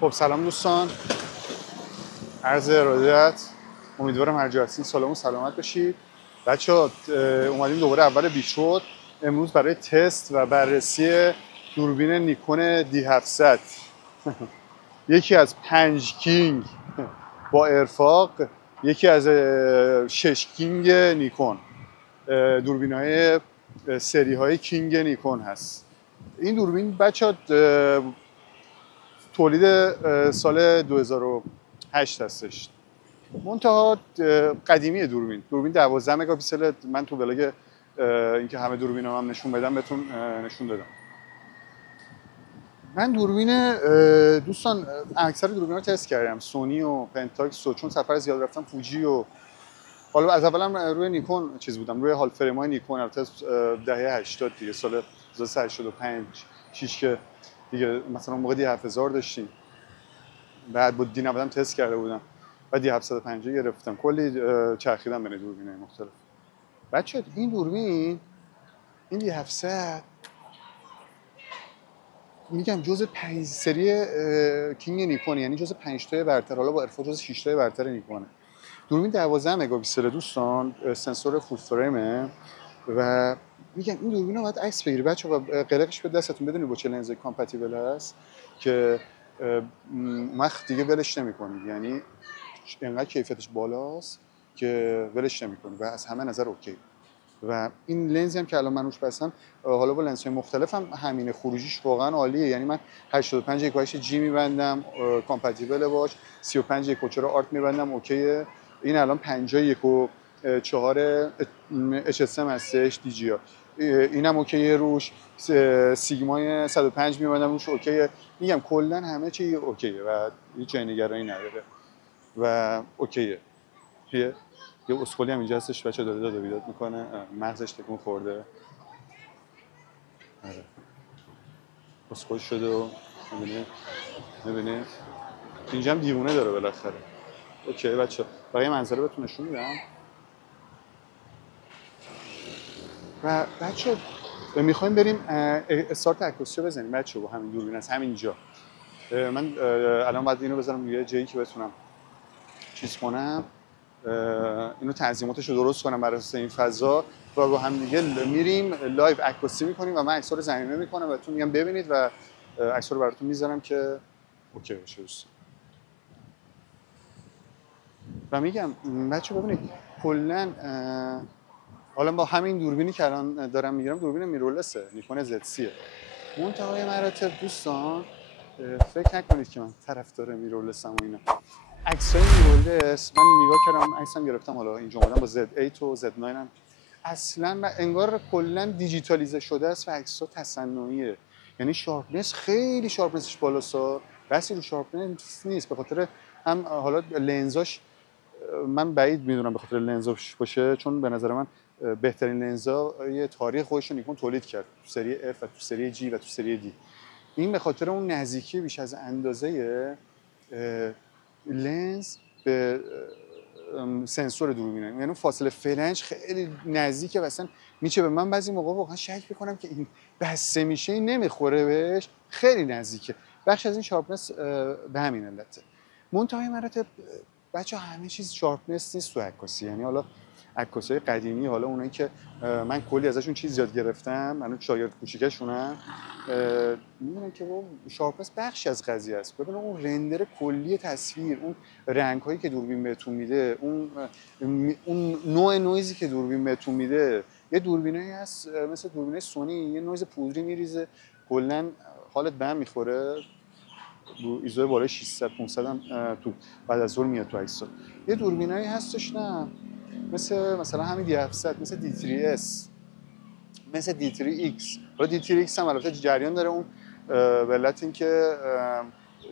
خب سلام دوستان، عرض ارادت. امیدوارم هر جا هستین سالم و سلامت باشید. بچه‌ها اومدیم دوباره اول بیشرود امروز برای تست و بررسی دوربین نیکون D700 یکی از 5 کینگ با ارفاق، یکی از 6 کینگ نیکون. دوربین‌های سری‌های کینگ نیکون هست. این دوربین بچه‌ها تولید سال 2008 هستش. منتها قدیمی دوربین 12 مگاپیکسل. من تو بلاگ اینکه همه دوربینا هم نشون بدم بهتون نشون دادم. من دوربین دوستان اکثر دوربینا رو تست کردم، سونی و پنتاکس و چون سفر زیاد رفتم فوجی و حالا از اولم روی نیکون چیز بودم، روی هال فریم‌های نیکون. البته دهه 80 دیگه، سال 1985 6 که دیگه مثلا موقع D7000 داشتیم، بعد با D90 هم تست کرده بودم، بعد D750 گرفتم، کلی چرخیدم بین دوربین‌های مختلف. بچه این دوربین، این D700 میگم جزء 5 سری کینگ نیکون، یعنی جزء 5 تای برتر، حالا با ارفا جزء 6 تای برتر نیکونه. دوربین 12 مگاپیکسل دوستان، سنسور فول فریمه و میگم این دوربین رو باید عکس بگیری بچه و قلقش به دستتون بدونید با چه لنز کامپتیبل هست که مخ دیگه ولش نمی‌کنید، یعنی اینقدر کیفیتش بالاست که ولش نمی‌کنید و از همه نظر اوکی. و این لنزی هم که الان من روش بستم، حالا با لنزهای مختلف هم همینه، خروجیش واقعا عالیه. یعنی من 85 1.8 جی میبندم، کامپتیبل باش، 35 1.4 آرت میبندم اوکیه. این الان 50 1.4 HSM هستش دی جی ها، اینم اوکیه روش. سیگمای 105 میبندم روش اوکیه. میگم کلا همه چی اوکیه و هیچ جای نگرانی نداره و اوکیه. یه اسکلی هم اینجا هستش بچه داره داد و بیداد میکنه، مغزش تکون خورده. آره اسکل شده و میبینید اینجا هم دیوونه داره بالاخره. اوکی بچه بقیه منظره بهتون نشون میدم. و بچه میخوایم بریم استارت عکاسی رو بزنیم بچه با همین دوربین از همینجا. من الان باید اینو بذارم روی جایی که بتونم چیز کنم، اینو تنظیماتش رو درست کنم برای این فضا و با هم دیگه میریم لایو عکاسی میکنیم و من عکس‌ها رو ضمیمه میکنم و بهتون میگم ببینید و عکس‌ها رو براتون میذارم که اوکی باشه دوستان. و میگم بچه ببینید کلا حالا با همین دوربینی که الان دارم میگیرم دوربین میرورلسه، نیکون زد سیه. منتهای مراتب دوستان فکر نکنید که من طرفدار میرورلسم و اینا. عکسای میرورلس من نگاه کردم، عکسم گرفتم، حالا اینجا اومدم با Z8 و Z9 هم اصلا انگار کلا دیجیتالیزه شده است و عکس‌ها تصنعیه. یعنی شارپنس خیلی شارپنسش بالاست، بسی رو شارپنس نیست، به خاطر هم حالا لنزاش من بعید میدونم به خاطر لنزاش باشه، چون به نظر من بهترین لنزای تاریخ خودش رو نیکون تولید کرد تو سری F و تو سری G و تو سری D. این به خاطر اون نزدیکی بیش از اندازه لنز به سنسور دوربینه، یعنی فاصله فرنج خیلی نزدیکه و اصلا میشه به من بعضی موقع واقعا شک میکنم که این بسته میشه، این نمیخوره بهش، خیلی نزدیکه. بخش از این شارپنس به همین علته. منتهای مراتب بچه همه چیز شارپنس نیست تو عکاسی، یعنی حالا عکاسای قدیمی، حالا اونایی که من کلی ازشون چیز یاد گرفتم، من شاگرد کوچیکشونم، میدونم که اون شارپنس بخشی از قضیه است. ببین اون رندر کلی تصویر، اون رنگ هایی که دوربین بهتون میده، اون نوع نویزی که دوربین بهتون میده. یه دوربینایی هست مثل دوربین سونی، یه نویز پودری میریزه، کلا حالت به هم میخوره. ایزو بالای 600 500 هم تو بعد از ظهر میاد تو عکس‌ها. یه دوربینایی هستش نه مثلا همین D700، مثل D3S، مثل D3X. حالا D3X هم البته جریان داره، اون به علت اینکه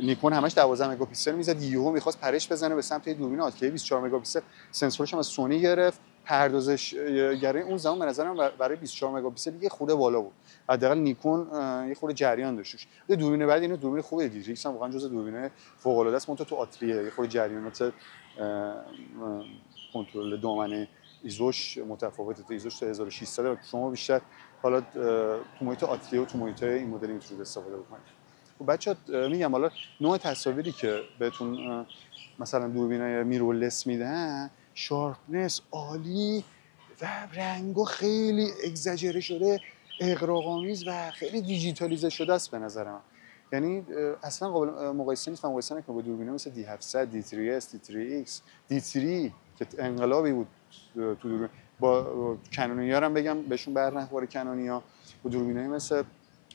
نیکون همش 12 مگاپیکسل میزد، یهو میخواست پرش بزنه به سمت دوربین آتکی 24 مگاپیکسل، سنسورش هم از سونی گرفت، پردازش گره اون زمان به نظرم برای 24 مگاپیکسل یه خورده بالا بود. حداقل نیکون یه خورده جریان داشتش. یه دوربین بعد اینو دوربین خوبه، D3X هم واقعا جزو دوربینای فوق العاده است، منتها تو آتریه یه خورده جریانات کنترل دامنه ایزوش متفاوته. تو ایزوش 1600 شما بیشتر حالا تو محیط آتلیه و تو محیط این مدلی میتونید استفاده بکنید. بچه میگم حالا نوع تصاویری که بهتون مثلا دوربینای میرورلس میدن، شارپنس عالی و رنگو خیلی اگزاجره شده، اغراق‌آمیز و خیلی دیجیتالیزه شده است به نظر من. یعنی اصلا قابل مقایسه نیست. مقایسه نکنم با دوربینای مثل دی 700 دی 3 s دی 3 x دی 3 که انقلابی بود تو دوربین. با کنونیا هم بگم بهشون بر نخوره کنونیا. با دوربینای مثل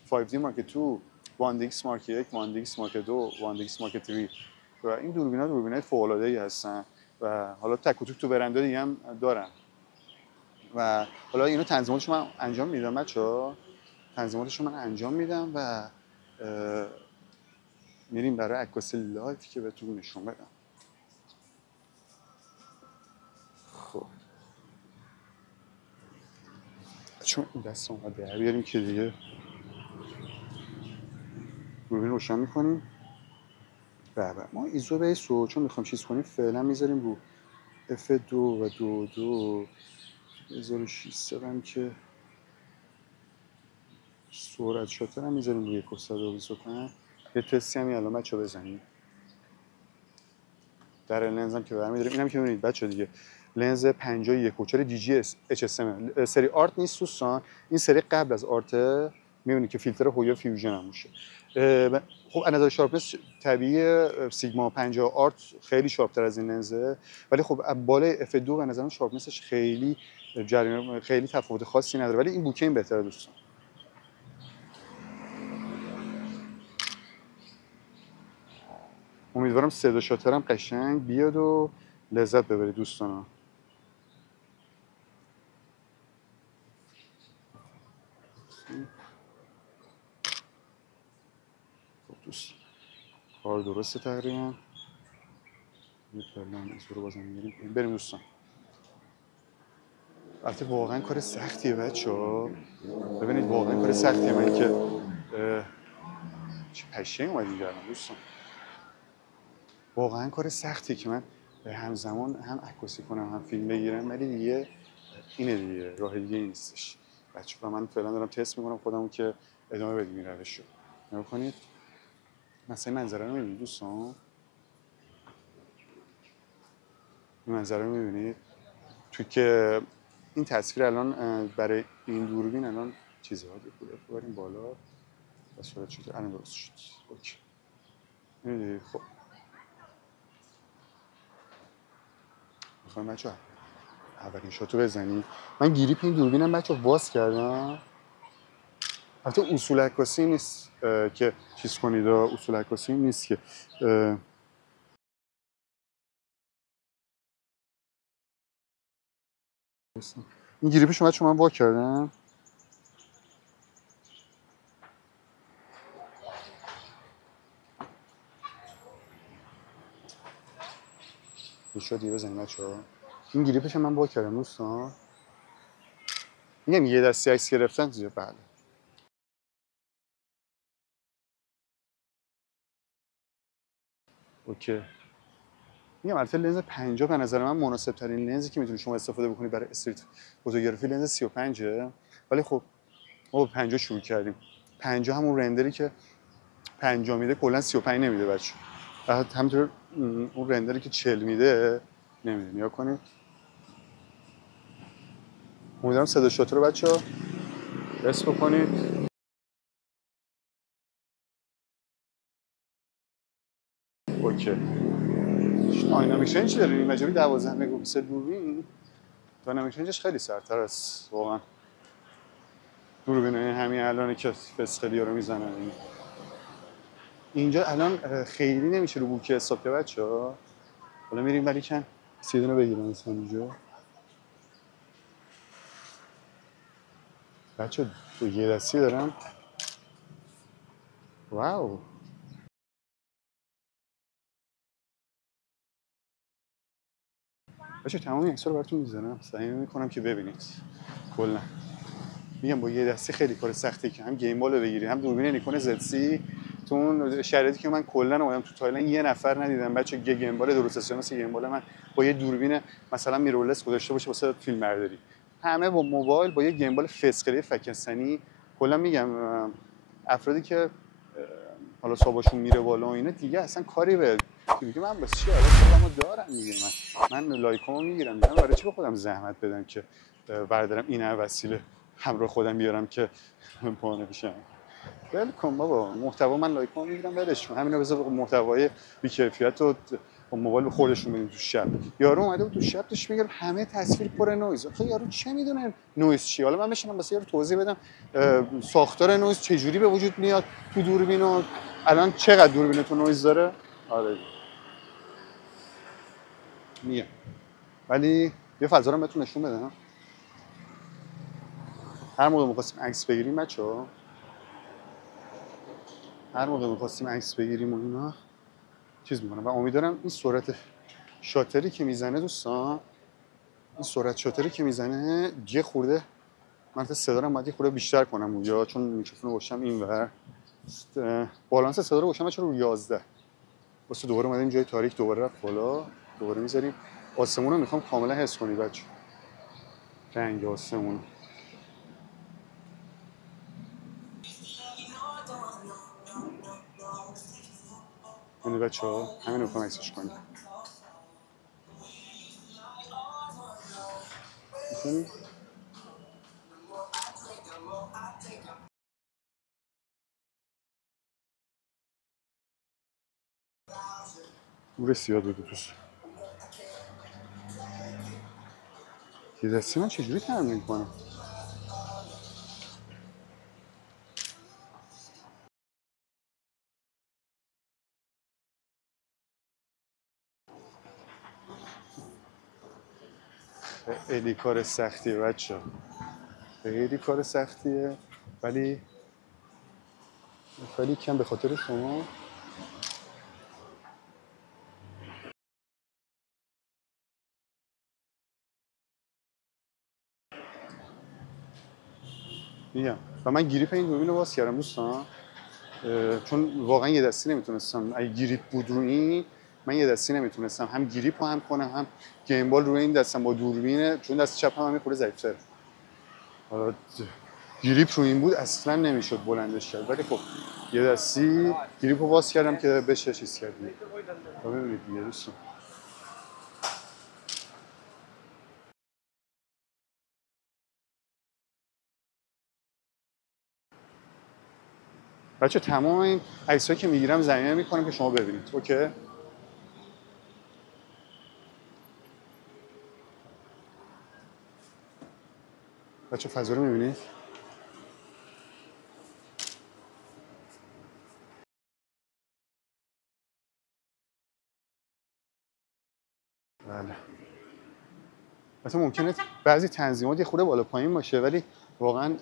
5D Mark II، 1DX Mark 1، 1DX Mark 2، 1DX Mark 3 و این دوربینای فوق‌العاده‌ای هستن و حالا تک و توک تو برندهای دیگه هم دارن و حالا اینو تنظیماتش من انجام میدم بچه‌ها. تنظیماتش من انجام میدم و میریم برای عکاسی لایف که بهتون نشون بدم. خب چون این دست اومد در بیاریم که دیگه دوربین روشن میکنیم. بله ما ایزو بیس رو چون میخوام چیز کنیم فعلا میذاریم رو F2 و 22 1600 هم که سرعت شاتر هم میذاریم روی 125. یه تستی همی الان بچه بزنیم در لنز هم که برمی‌داریم. اینم که می‌بینید بچه دیگه لنز 51 وچر دی جی اس اچ اس ام سری آرت نیست دوستان. این سری قبل از آرت می‌بینید که فیلتر هویا فیوژن هم میشه. خب از نظر شارپنس طبیعی سیگما 50 آرت خیلی شارپ‌تر از این لنزه، ولی خب بالای اف 2 به نظر من شارپنسش خیلی جریان خیلی تفاوت خاصی نداره، ولی این بوکه این بهتره دوستان. امیدوارم صدا شاترم قشنگ بیاد و لذت ببرید دوستانا. خب دوست کار درسته تقریبا. یه پرلان از رو بازم میگیریم بریم دوستان. البته واقعا کار سختیه بچه‌ها. ببینید واقعا کار سختیه. من که چه پشه اومدیم گردم دوستان. واقعا کار سختیه که من همزمان هم عکاسی کنم هم فیلم بگیرم، ولی دیگه اینه دیگه، راه دیگه نیستش بچه‌ها. من فعلا دارم تست میکنم خودمو که ادامه بدیم این روشو. نگاه کنید مثلا منظره رو میبینید دوستان. این منظره رو میبینید توی که این تصویر الان برای این دوربین الان چیزی ها ببریم بالا و صورت چطور الان درست شد. اوکی میدونید. خب میخوایم بچه اولین شاتو بزنیم. من گریپ این دوربینم بچه باز کردم. البته اصول عکاسی نیست که چیز کنید، اصول عکاسی نیست که این گریپشو بچه من وا کردم. یه شاتی بزنیم بچه ها. این گریپش من وا کردم دوستان. میگم یه دستی عکس گرفتن زیاد. بله اوکی. میگم البته لنز 50 به نظر من مناسب ترین لنزی که میتونید شما استفاده بکنید برای استریت فوتوگرافی لنز 35 ولی خب ما با 50 شروع کردیم. 50 همون رندری که 50 میده کلا 35 نمیده بچه. همینطور اون رندری که 40 میده نمیده. نیا کنید. امیدوارم صدا شات رو بچه‌ها حس بکنید. اوکی. داینامیک رنج داریم مجبوری 12 مگاپیکسل دوربین. داینامیک رنجش خیلی سرتر است واقعا. دوربینای همین الان که فسقلی رو میزنن. اینجا الان خیلی نمیشه رو بوکه حساب که بچه‌ها. حالا میریم ولی کن سیدونو بگیرم مثلا اینجا. بچه تو یه دستی دارم. واو. بچه تمام این عکس‌ها رو براتون میذارم. سعی میکنم که ببینید. کلا میگم با یه دستی خیلی کار سختیه که هم گیم بال رو بگیری هم دوربین نیکون زد سی. تو اون شرایطی که من کلا اومدم تو تایلند یه نفر ندیدم بچه گیم بال درست حسابی مثل گیم بال من با یه دوربین مثلا میرورلس گذاشته باشه واسه فیلم برداری. همه با موبایل با یه گیم بال فسقلی فکستانی. کلا میگم افرادی که حالا صاباشون میره بالا و اینا دیگه اصلا کاری به دیگه من واسه چی حالا خودمو دارم دیگه من لایکامو میگیرم میگم برای چی به خودم زحمت بدم که بردارم این وسیله همراه خودم بیارم که پانه بشم. ول کن بابا، محتوا من لایکامو میگیرم ولش کن، همینا بذار محتوای بی کیفیت رو با موبایل خودشون بدیم تو شب. یارو اومده بود تو شب توش میگه همه تصویر پر نویز. آخه یارو چه میدونه نویز چیه؟ حالا من بشینم واسه یارو توضیح بدم ساختار نویز چجوری به وجود میاد تو دوربین و الان چقدر دوربین تو نویز داره. آره میگم، ولی یه فضا رو بهتون نشون بدم. هر موقع می‌خواستیم عکس بگیریم بچه‌ها، هر موقع می‌خواستیم عکس بگیریم و اینا چیز می‌کنم و امیدوارم این سرعت شاتری که میزنه دوستان، این سرعت شاتری که میزنه یه خورده من تا صدا رو باید یه خورده بیشتر کنم اونجا، چون میکروفون رو گوشم اینور. بالانس صدا رو گوشم بچه‌ها رو 11. واسه دوباره اومدیم جای تاریک، دوباره رفت بالا، دوباره میذاریم. آسمون رو میخوام کاملا حس کنید بچه، رنگ آسمون. اینو بچه‌ها همین رو میخوام حسش کنید. می‌خونی؟ نور سیاه دو توش. یه دستی من چجوری تمرین کنم؟ خیلی کار سختیه بچه، خیلی کار سختیه، ولی کم به خاطر شما میگم. و من گریپ این دوربین رو باز کردم دوستان، چون واقعا یه دستی نمیتونستم. اگه گریپ بود رو این، من یه دستی نمیتونستم هم گریپ رو هم کنم هم گیمبال روی این دستم با دوربینه، چون دست چپ هم خورده ضعیف‌تره. حالا گریپ رو این بود اصلا نمیشد بلندش کرد، ولی خب یه دستی گریپ رو باز کردم که بشه چیز کردیم. ببینید دیگه دوستان، بچه تمام این عکسایی که میگیرم زمینه میکنم که شما ببینید. اوکی بچه، فضا رو میبینید؟ بله. مثلا ممکنه بعضی تنظیمات یه خورده بالا پایین باشه، ولی واقعا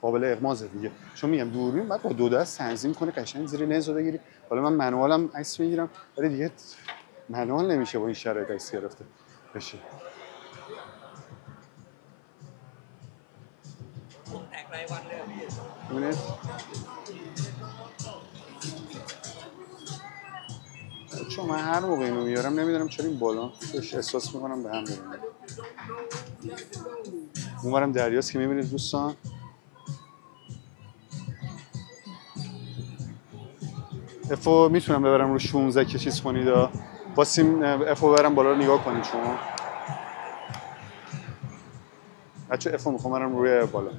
قابل اغماضه دیگه، چون میگم دوربین بعد با دو دست تنظیم کنه قشنگ زیر لنز رو بگیری. حالا من منوالم عکس میگیرم، ولی دیگه منوال نمیشه با این شرایط عکس گرفته بشه. ببینید چون من هر موقع اینو میارم نمیدونم چرا این بالا احساس میکنم به هم میاد. اونورم دریاست که میبینید دوستان. افو میتونم ببرم رو 16 که چیز کنید، واسیم افو ببرم بالا رو نگاه کنید شما بچه. افو میخوام برم روی بالا،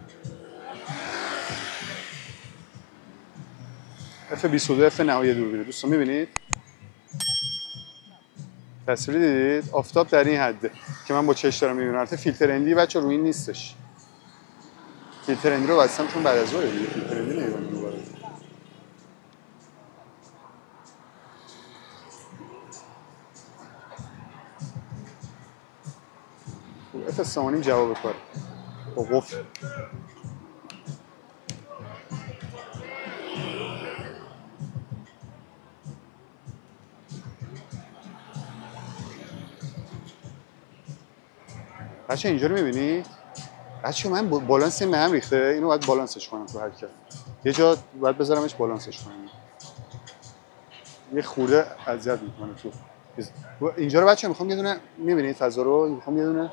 اف 22 اف نهایی دوربینه دوستان. میبینید تصویر دیدید؟ آفتاب در این حده که من با چش دارم میبینم. البته فیلتر اندی بچه روی این نیستش، فیلتر اندی رو بستم چون بعد از ظهر دیگه فیلتر اندی نمیبینم دوباره. اف 3.5 جواب کار با قفل. بچه اینجا رو میبینید؟ بچه من بالانس این هم ریخته، اینو باید بالانسش کنم تو حرکت. یه جا باید بذارمش بالانسش کنم، یه خورده اذیت میکنه تو اینجا رو. بچه میخوام یه دونه، میبینید فضا رو، میخوام یه دونه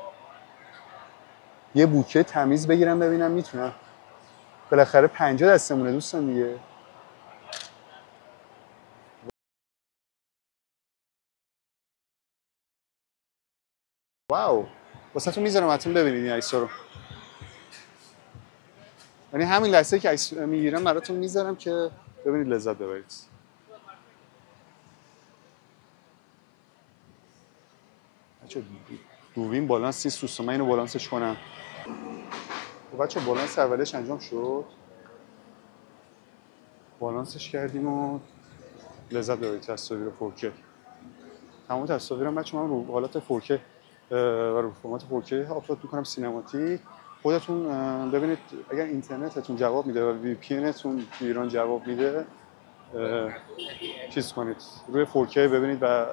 یه بوکه تمیز بگیرم ببینم میتونم. بالاخره 50 دستمونه دوستان دیگه. واو، واسهتون میذارم حتما ببینید این عکس‌ها رو. یعنی همین لحظه که عکس میگیرم براتون میذارم که ببینید لذت ببرید. بچه دوربین بالانس نیست دوستان، من اینو بالانسش کنم. بچه بالانس اولش انجام شد، بالانسش کردیم و لذت ببرید تصاویر 4K. تمام تصاویرم بچه من رو حالت 4K و رو فرمات 4K آپلود میکنم سینماتیک. خودتون ببینید اگر اینترنتتون جواب میده و وی پی تون تو ایران جواب میده چیز کنید روی 4K ببینید و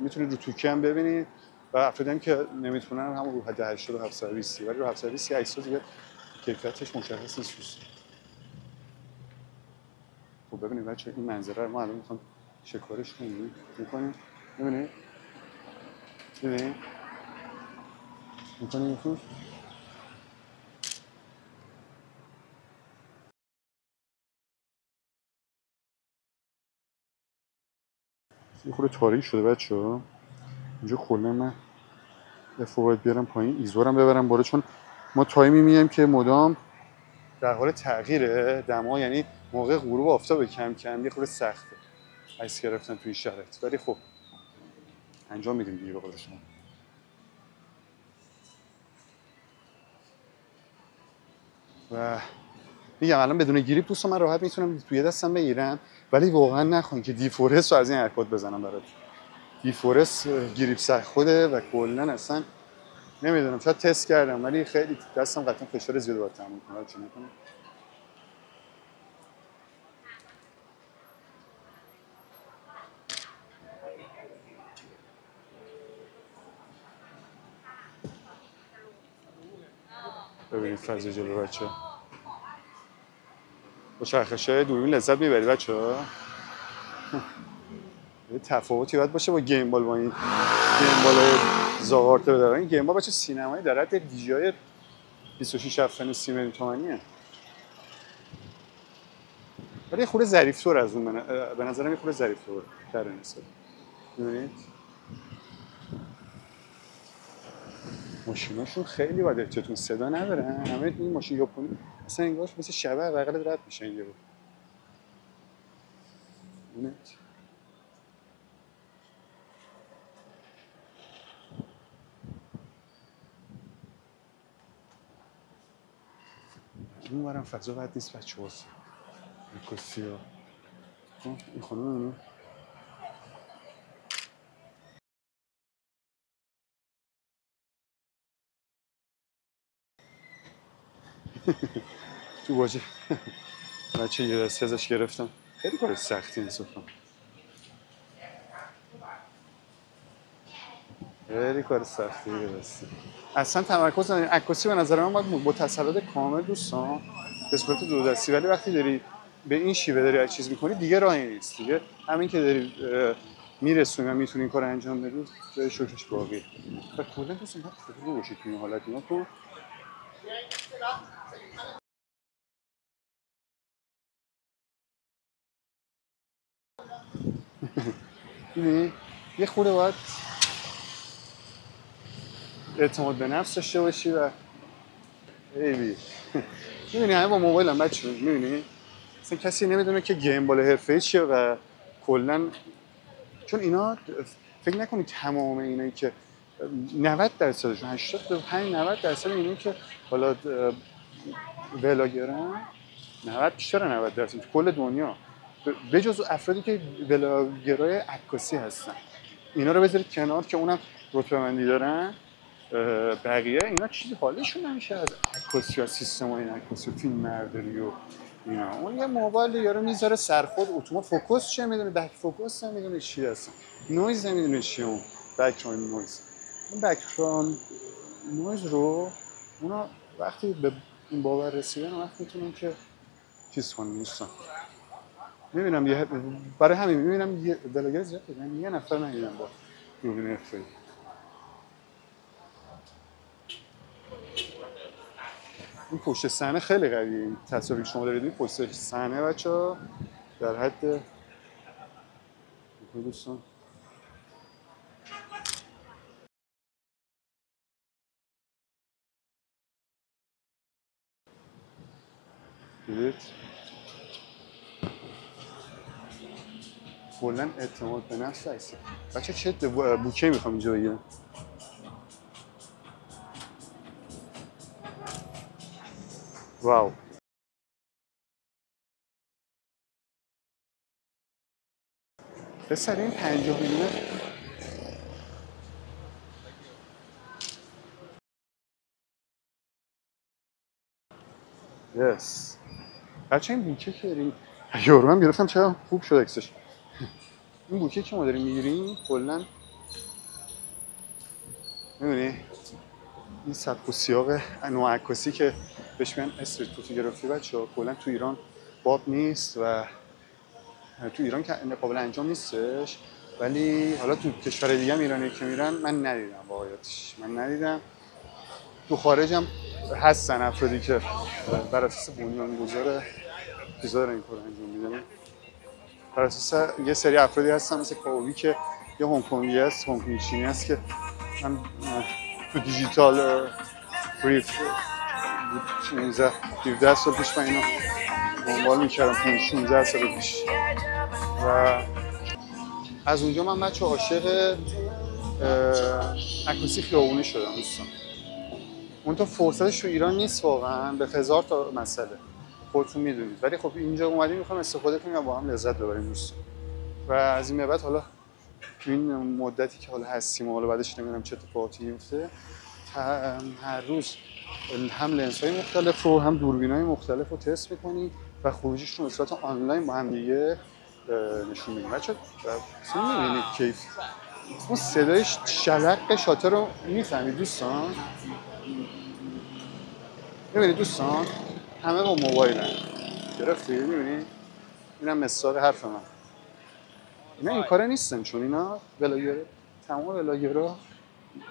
میتونید رو 2K هم ببینید و افرادی هم که نمیتونن هم رو حد 80 و 720 ولی رو 720 عکس‌ها دیگه کیفیتش مشخص نیست. خب ببینید بچه این منظره رو ما الان میخوام شکارش کنیم میکنیم ببینید ببینید میکنیم یه خورده تاریک شده بچه‌ها اینجا. کلا من باید بیارم پایین ایزورم ببرم بالا چون ما تایمی میایم که مدام در حال تغییره دما، یعنی موقع غروب آفتاب کم کم یه خورده سخته عکس گرفتن توی شرایط، ولی خب انجام میدیم دیگه به قول شما. و میگم الان بدون گریپ دوستان من راحت میتونم توی دستم بگیرم، ولی واقعا نخواین که دیفورست رو از این حرکات بزنم براتون. دیفورست گریپ سخت خوده و کلا اصلا نمیدونم شاید تست کردم ولی خیلی دستم قطعا فشار زیاد باید تحمل کنه. چون نکنه ببینید فضای جلو بچه با چرخش‌های دوربین لذت میبری بچه‌ها. یه تفاوتی باید باشه با گیم بال، با این گیم بالای زاغارته داره. این گیم بال بچه سینمایی در حد دیجی 26 افغان 30 میلیون تومانیه، ولی یه خورده ظریف‌تر از اون به نظرم یه خورده ظریف‌تر تر نسبت. می‌بینید ماشیناشون خیلی باید احتیاطون صدا ندارن، همه این ماشین ژاپنی اصلا انگار مثل شبح بغل رد میشن یهو. می‌بینید این ورم فضا بد نیست بچه واسه میکوسیا. این خانم تو باجه بچه یه دستی ازش گرفتم، خیلی کار سختی انصافا، خیلی کار سختی یه دستی. اصلا تمرکز نداری. عکاسی به نظر من باید با تسلط کامل دوستان به صورت دو دستی، ولی وقتی داری به این شیوه داری چیز میکنی دیگه راهی نیست دیگه، همین که داری میرسونی و میتونی این کار انجام بدی به شکرش باقیه. و کلا دوستان باید خودرو باشید تو این حالت. اینا تو می‌بینی یه خورده باید اعتماد به نفس داشته باشی و خیلی می‌بینی همه با موبایل هم بچه می‌بینی اصلا کسی نمیدونه که گیم بال حرفه‌ای چیه و کلا چون اینا فکر نکنید تمام اینایی که 90%شون 85 90% اینایی که حالا ولاگرن 90 بیشتر 90% تو کل دنیا به جز افرادی که ولاگرای عکاسی هستن اینا رو بذارید کنار که اونم رتبه بندی دارن، بقیه اینا چیزی حالشون نمیشه از عکاسی و سیستم های عکاسی و فیلم برداری و اینا. اون یه موبایل یارو میذاره سرخود اتوما فوکوس چه میدونه، بک فوکوس نمیدونه چی هست، نویز نمیدونه چیه، اون بک‌گراند نویز. اون بک‌گراند نویز رو اونا وقتی به این باور رسیدن وقت میتونن که چیز کنن دوستان. میبینم یه برای همین میبینم یه بلاگر زیاد دیدم یه نفر ندیدم با دوربین افری. این پشت صحنه خیلی قویه، این تصاویری شما دارید این پشت صحنه بچه‌ها در حد دوستان دیدید کلا اعتماد به نفس عکسه. بچه چه بوکه میخوام اینجا بگیرم. واو پسر این 50 میلیمتر یس. بچه این بوکه که داریم یارو من گرفتم چرا خوب شد عکسش. این بوکه که ما داریم میگیریم کلا میدونی این سبک و سیاق نوع عکاسی که بهش میگن استریت فوتوگرافی بچه‌ها کلا تو ایران باب نیست و تو ایران که قابل انجام نیستش، ولی حالا تو کشور دیگه هم ایرانی که میرن من ندیدم واقعیتش. من ندیدم. تو خارج هم هستن افرادی که بر اساس بنیانگذار چیزا دارن این کارو انجام میدن. بر اساس یه سری افرادی هستن مثل کاوی که یه هنگ کنگی هست، هنگ کنگی چینی هست که من تو دیجیتال بریف 16 17 سال پیش من اینو دنبال میکردم، 16 سال پیش. و از اونجا من بچه عاشق عکاسی خیابونی شدم دوستان. اون تو فرصتش تو ایران نیست واقعا به هزار تا مسئله خودتون میدونید، ولی خب اینجا اومدیم میخوام استفاده کنیم و با هم لذت ببریم دوستان. و از این به بعد حالا تو این مدتی که حالا هستیم و حالا بعدش نمیدونم چه اتفاقاتی میفته، هر روز هم لنزهای مختلف و هم دوربینای مختلف رو تست میکنیم و خروجیش رو به صورت آنلاین با هم دیگه نشون میدیم. بچه‌ها اصلا میبینید کیف اون صدای شلق شاتر رو میفهمید دوستان؟ میبینید دوستان همه با موبایلن گرفتی؟ میبینید؟ اینم مصداق حرف من. اینا این کاره نیستن چون اینا بلاگر تمام بلاگرها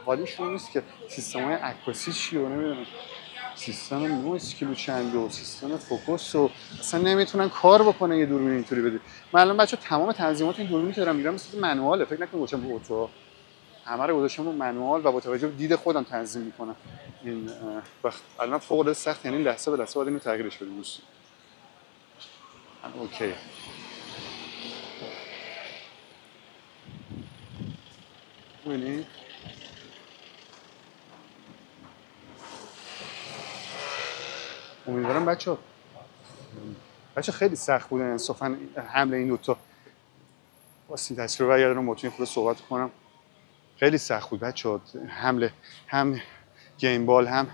حالیشون نیست که سیستم‌های عکاسی چیه و نمیدونم سیستم نویز کیلو چنده و سیستم فوکوس و اصلا نمیتونن کار بکنن یه دوربین اینطوری بده. من الان بچه تمام تنظیمات این دوربینی که دارم میگیرم مثل منواله، فکر نکنید گذاشتم رو اتو، همه رو گذاشتم رو منوال و با توجه به دید خودم تنظیم میکنم. این وقت الان فوق العاده سخت، یعنی لحظه به لحظه باید اینو تغییرش بدیم دوستان. اوکی ببینید امیدوارم بچه خیلی سخت بود انصافا حمل این دوتا واسه تصویر برگردن رو متون خود صحبت کنم. خیلی سخت بود بچه حمله، هم گیم بال هم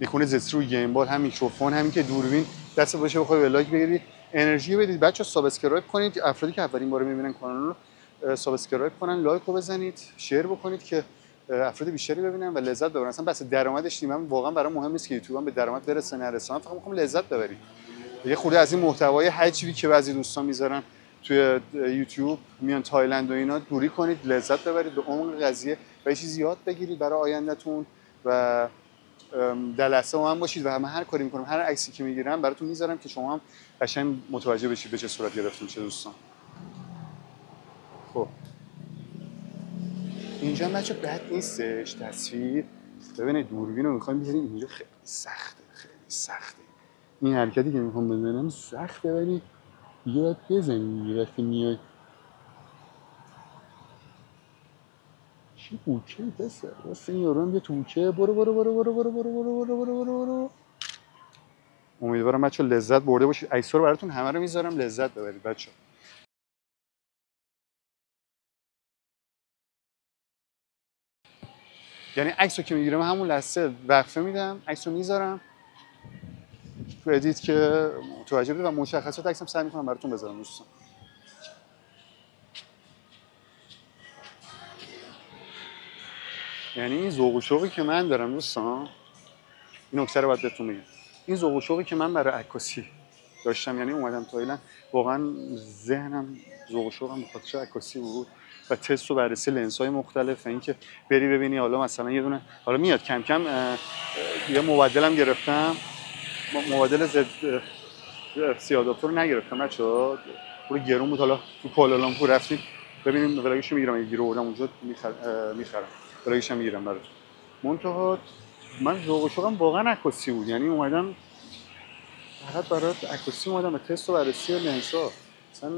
میکنه زد روی گیم بال هم میکروفون همین که دوربین دست باشه بخوای ولاگ بگیرید انرژی بدید. بچه سابسکرایب کنید، افرادی که اولین بار میبینن کانال رو سابسکرایب کنن، لایک رو بزنید، شیر بکنید که افراد بیشتری ببینن و لذت ببرن. اصلا بس درآمدش من واقعا برام مهم نیست که یوتیوب هم به درآمد برسه نرسه، من فقط میخوام لذت ببرید. یه خورده از این محتوای حجوی که بعضی دوستان میذارن توی یوتیوب میان تایلند و اینا دوری کنید، لذت ببرید، به عمق قضیه و یه چیزی یاد بگیرید برای آیندهتون و در لحظه با من باشید. و من هر کاری میکنم، هر عکسی که میگیرم براتون میذارم که شما هم قشنگ متوجه بشید به چه صورت گرفته میشه دوستان. خب اینجا بچه بد نیستش تصویر. ببینید دوربین رو میخوایم بذاریم اینجا، خیلی سخته، خیلی سخته این حرکتی که میخوام بزنم سخته، ولی دیگه باید بزنیم وقتی میای. چی بوکه پسر واسه این یارو هم بیا تو بوکه. برو برو برو برو برو برو برو برو برو برو برو. امیدوارم بچه لذت برده باشید. عکس‌ها رو براتون همه رو میذارم لذت ببرید بچه. یعنی عکس رو که میگیرم همون لحظه وقفه میدم، عکس رو میذارم تو ادیت که متوجه بده و مشخصات عکسم سعی میکنم براتون بذارم دوستان. یعنی این ذوق و شوقی که من دارم دوستان، این نکته رو باید بهتون بگم، این ذوق و شوقی که من برای عکاسی داشتم، یعنی اومدم تایلند واقعا ذهنم ذوق و شوقم به خاطر عکاسی بود و تست و بررسی لنزهای مختلف و اینکه بری ببینی حالا مثلا یه دونه حالا میاد کم کم یه مبدلم گرفتم، مبدل زد سی آداپتور رو نگرفتم بچه‌ها، پول گرون بود. حالا تو کوالالامپور رفتیم ببینیم ولاگش رو میگیرم، اگه گیر آوردم اونجا میخرم ولاگش هم میگیرم برات. منتها من ذوق و شوقم واقعا عکاسی بود، یعنی اومدم فقط برات عکاسی اومدم به تست و بررسی لنزها، اصلا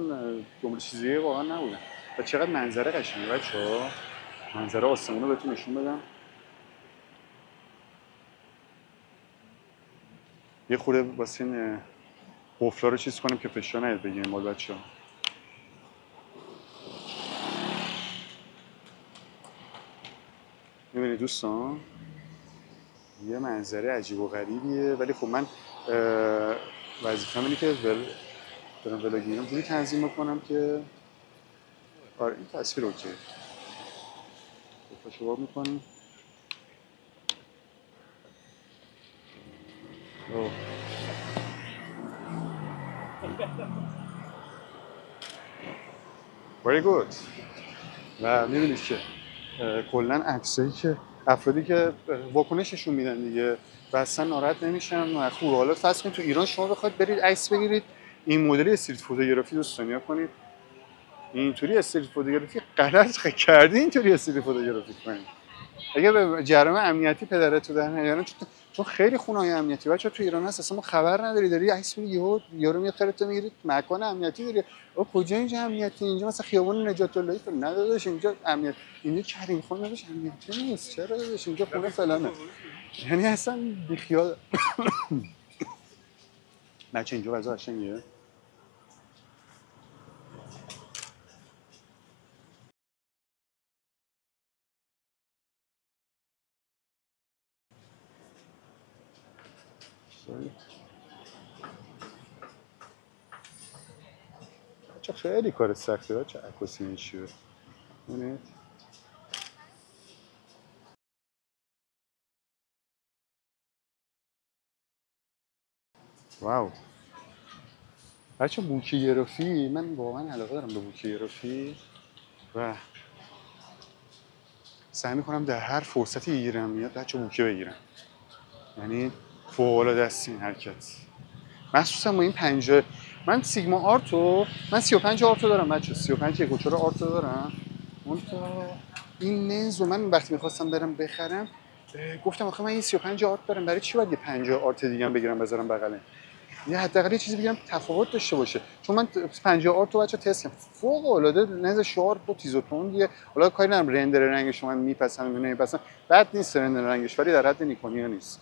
دنبال چیزی واقعا نبودم. و چقدر منظره قشنگه بچه‌ها، منظره آسمون رو بهتون نشون بدم. یه خورده واسه این قفلا رو چیز کنیم که فشار نیاد بگیریم مال بچه‌ها. می‌بینید دوستان یه منظره عجیب و غریبیه، ولی خب من وظیفه‌م اینه که دارم ولاگیرم جوری تنظیم بکنم که آره این تصویر اوکی. فوتوشاپ آف می‌کنیم. Very good. و می‌بینید که کلا عکسایی که افرادی که واکنششون میدن دیگه و اصلا ناراحت نمیشن و خوب. حالا فرض کنید تو ایران شما بخواید برید عکس بگیرید، این مدلی استریت فوتوگرافی دوستانیا کنید، اینطوری استریت فوتوگرافی غلط کردی، اینطوری استریت فوتوگرافی کنید. اگه به جرم امنیتی پدرتو در نیارن، چون خیلی خونه‌های امنیتی بچا تو ایران هست، اصلا ما خبر نداری داری عکس میگیری، یارو میاد خرت میگیری مکان امنیتی داری. کجا اینجا امنیتی؟ اینجا مثلا خیابون نجات اللهی نه داداش، اینجا امنیت، اینجا کریم خان نداش امنیتی نیست. چرا داداش اینجا خونه فلانه؟ یعنی اصلا بیخیال. بچه اینجا وضع قشنگه. بچه خیلی کار سخته بچه عکاسی میشه. ببینید واو. بچه بوکی گرافی، من واقعا علاقه دارم به بوکی گرافی و سعی میکنم در هر فرصتی بگیرم میاد بچه بوکه بگیرم. یعنی فوق‌العاده است این حرکت، مخصوصا با این 50. من سیگما آرتو، من 35 آرتو دارم بچه، 35 1.4 آرتو دارم. اون تا این لنز رو من وقتی میخواستم برم بخرم گفتم آخه من این 35 آرت دارم، برای چی باید یه 50 آرت دیگه هم بگیرم بذارم بغلم؟ یه حداقل یه چیزی بگیرم تفاوت داشته باشه. چون من 50 آرت رو بچا تست کردم، فوق العاده لنز شارپ و تیزوتون دیگه. حالا کاری ندارم رندر رنگش من میپسندم یا نمیپسندم، بد نیست رندر رنگش، ولی در حد نیکونیا نیست.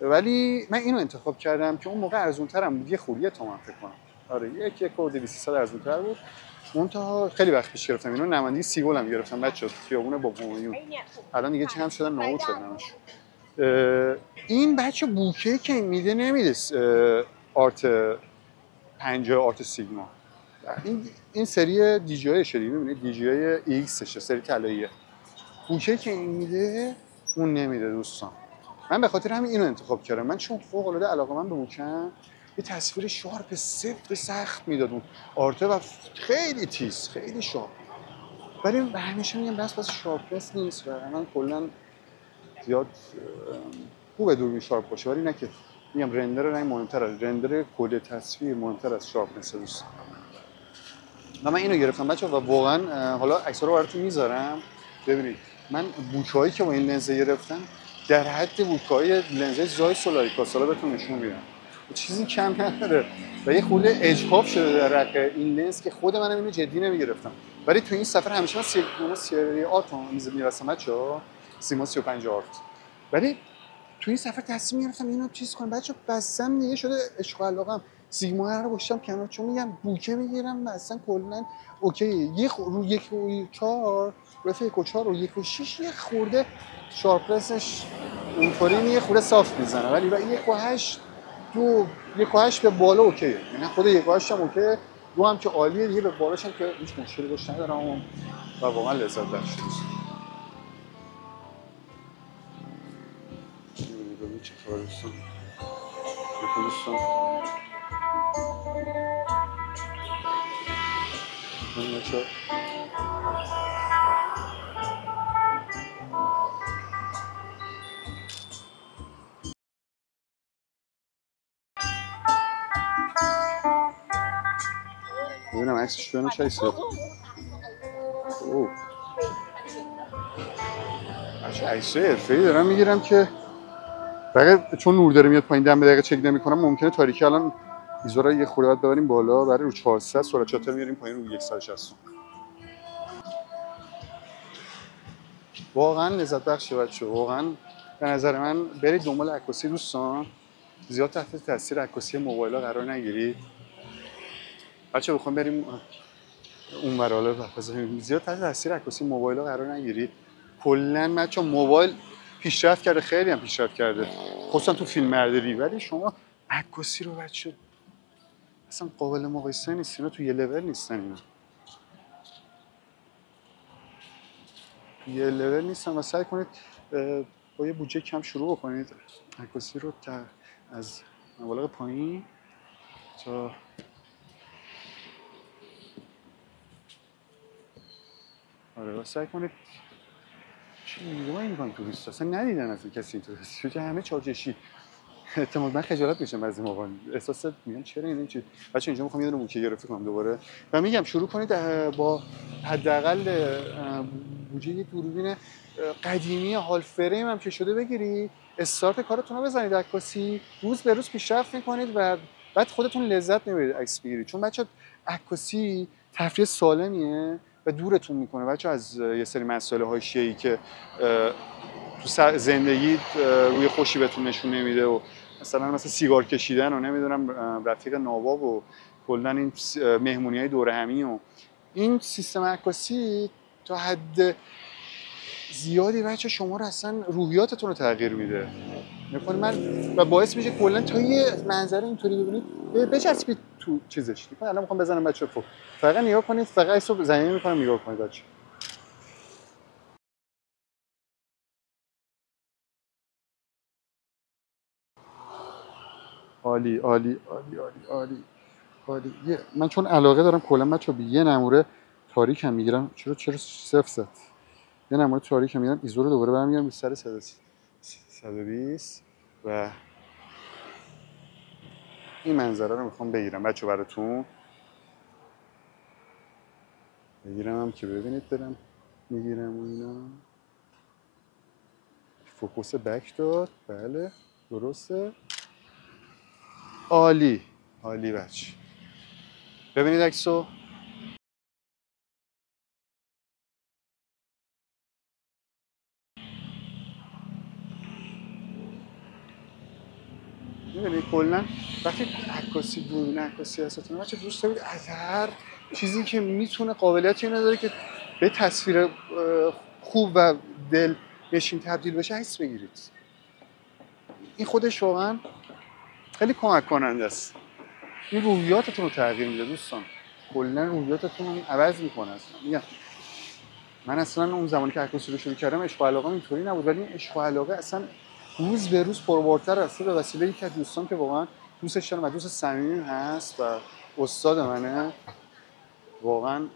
ولی من اینو انتخاب کردم که اون موقع ارزون‌ترم بود، یه خوریه تومن فکر کنم. آره یک و 200 ارزون‌تر بود. منتها خیلی وقت پیش گرفتم اینو، نمایندگی سیگل هم گرفتم بچه‌ها، خیابون بابامیون. الان دیگه چند شدن نابود شدن همش. این بچه بوکه که این میده نمیده آرت 50 آرت سیگما. این سری دی جی آی شدی، میبینید دی جی آی ایکس شه، سری طلاییه. بوکه که این میده اون نمیده دوستان. من به خاطر همین اینو انتخاب کردم. من چون فوق العاده علاقه‌مند به بوکم، یه تصویر شارپ سفت سخت میداد اون آرته و خیلی تیز، خیلی شارپ. ولی همیشه میگم بس شارپنس نیست و من کلا زیاد خوبه دوربین شارپ باشه، ولی نه که میگم رندر رنگ مهمتر از رندر کد تصویر، مهمتر از شارپنس دوست. و من اینو گرفتم بچه‌ها و واقعا حالا عکس‌ها رو براتون میذارم ببینید. من بوکایی که با این لنز گرفتم در حد بوکای لنز زایس و لایکاس، حالا بهتون نشون میدم، چیزی کم نداره و یه خورده اجحاف شده در حق این لنز که خود منم اینو جدی نمیگرفتم. ولی تو این سفر همیشه من سیگما سری آرت می‌رسم بچه‌ها، سیگما 35 آرت. ولی تو این سفر تصمیم گرفتم اینو چیز کنم بچه‌ها، بسام دیگه شده عشق و علاقم. سیگما رو گذاشتم کنار، چون میگم بوکه میگیرم و اصلا کلا اوکی. رو 1.4 رفیق 1.4 و 1.6 یه خورده شارپنسش اونطوری یه خورده صاف میزنه، ولی 1.8 دو 1.8 به بالا اوکیه. یعنی خود 1.8 هم اوکیه، دو هم که عالیه دیگه، به بالاش هم که هیچ مشکلی باش ندارم و واقعا لذت بخش است. ببینید چه خبره دوستان. ببینم عکسش ببینم چه عکسیه. اوه بچه عکسای حرفه‌ای دارم میگیرم که فقط چون نور داره میاد پایین دم به دقیقه چک نمی‌کنم ممکنه تاریکی الان ایزو رو یه خورده ببریم بالا برای رو 400 سرعت چاتر میاریم پایین رو 160. واقعا لذت بخشه بچه، واقعا به نظر من برید دنبال عکاسی دوستان، زیاد تحت تاثیر عکاسی موبایل‌ها قرار نگیرید. بچه بخوام بریم اون ور زیاد تحت تاثیر عکاسی موبایل‌ها قرار نگیرید. کلا بچه موبایل پیشرفت کرده، خیلی هم پیشرفت کرده خصوصا تو فیلمبرداری، ولی شما عکاسی رو بچه اصلا قابل مقایسه نیست، اینا تو یه لول نیستن، اینا یه لول نیستن و سعی کنید با یه بودجه کم شروع بکنید عکاسی رو از مبالغ پایین تا آره سعی کنید. چی میگم این میگم توریست اصلا ندیدن اصلا کسی این توریست چون همه چارجشی احتمال من خجالت میشم بعضی موقع احساس میگم چرا این چی بچه اینجا میخوام یه دونه موکی گرفته کنم دوباره و میگم شروع کنید با حداقل بودجه یه دوربین قدیمی هال فریم هم که شده بگیرید، استارت کارتون رو بزنید عکاسی، روز به روز پیشرفت میکنید و بعد خودتون لذت میبرید عکس بگیرید، چون بچه عکاسی تفریح سالمیه و دورتون میکنه بچه از یه سری مسائل حاشیه‌ای که تو زندگی روی خوشی بهتون نشون نمیده و مثلا سیگار کشیدن و نمیدونم رفیق ناباب و کلا این مهمونی‌های دور همی و این سیستم عکاسی تا حد زیادی بچه شما رو اصلا روحیاتتون رو تغییر میده. میخوام من و باعث میشه کلا تا یه منظره اینطوری ببینید بچسبید تو چیزش. الان میخوام بزنم بچه فقط نگاه کنید، فقط ایسو زمین میکنم نگاه کنید بچه. عالی عالی عالی عالی عالی عالی. من چون علاقه دارم کلا بچه به یه نموره تاریک هم میگیرم، چرا صفر زد، یه نموره تاریک هم میگیرم، ایزو رو دوباره برمیگردم به سر 120 و این منظره رو میخوام بگیرم بچه براتون بگیرم هم که ببینید دارم میگیرم و اینا. فوکوس بک داد، بله درسته، عالی عالی بچه. ببینید عکسو، می‌بینید کلا وقتی عکاسی دوربین عکاسی هستتون بچه دوست دارید از هر چیزی که میتونه قابلیتی نداره که به تصویر خوب و دل نشین تبدیل بشه عکس بگیرید. این خودش واقعا خیلی کمک کننده است، این روحیاتتون رو تغییر میده دوستان، کلا روحیاتتون رو عوض میکنه. اصلا میگم من اصلا اون زمانی که عکاسی رو شروع کردم عشق و علاقه اینطوری نبود، ولی این عشق و علاقه اصلا روز به روز پربارتر است به وسیله یکی از دوستان که واقعا دوستش دارم و دوست صمیمی هست و استاد منه، واقعا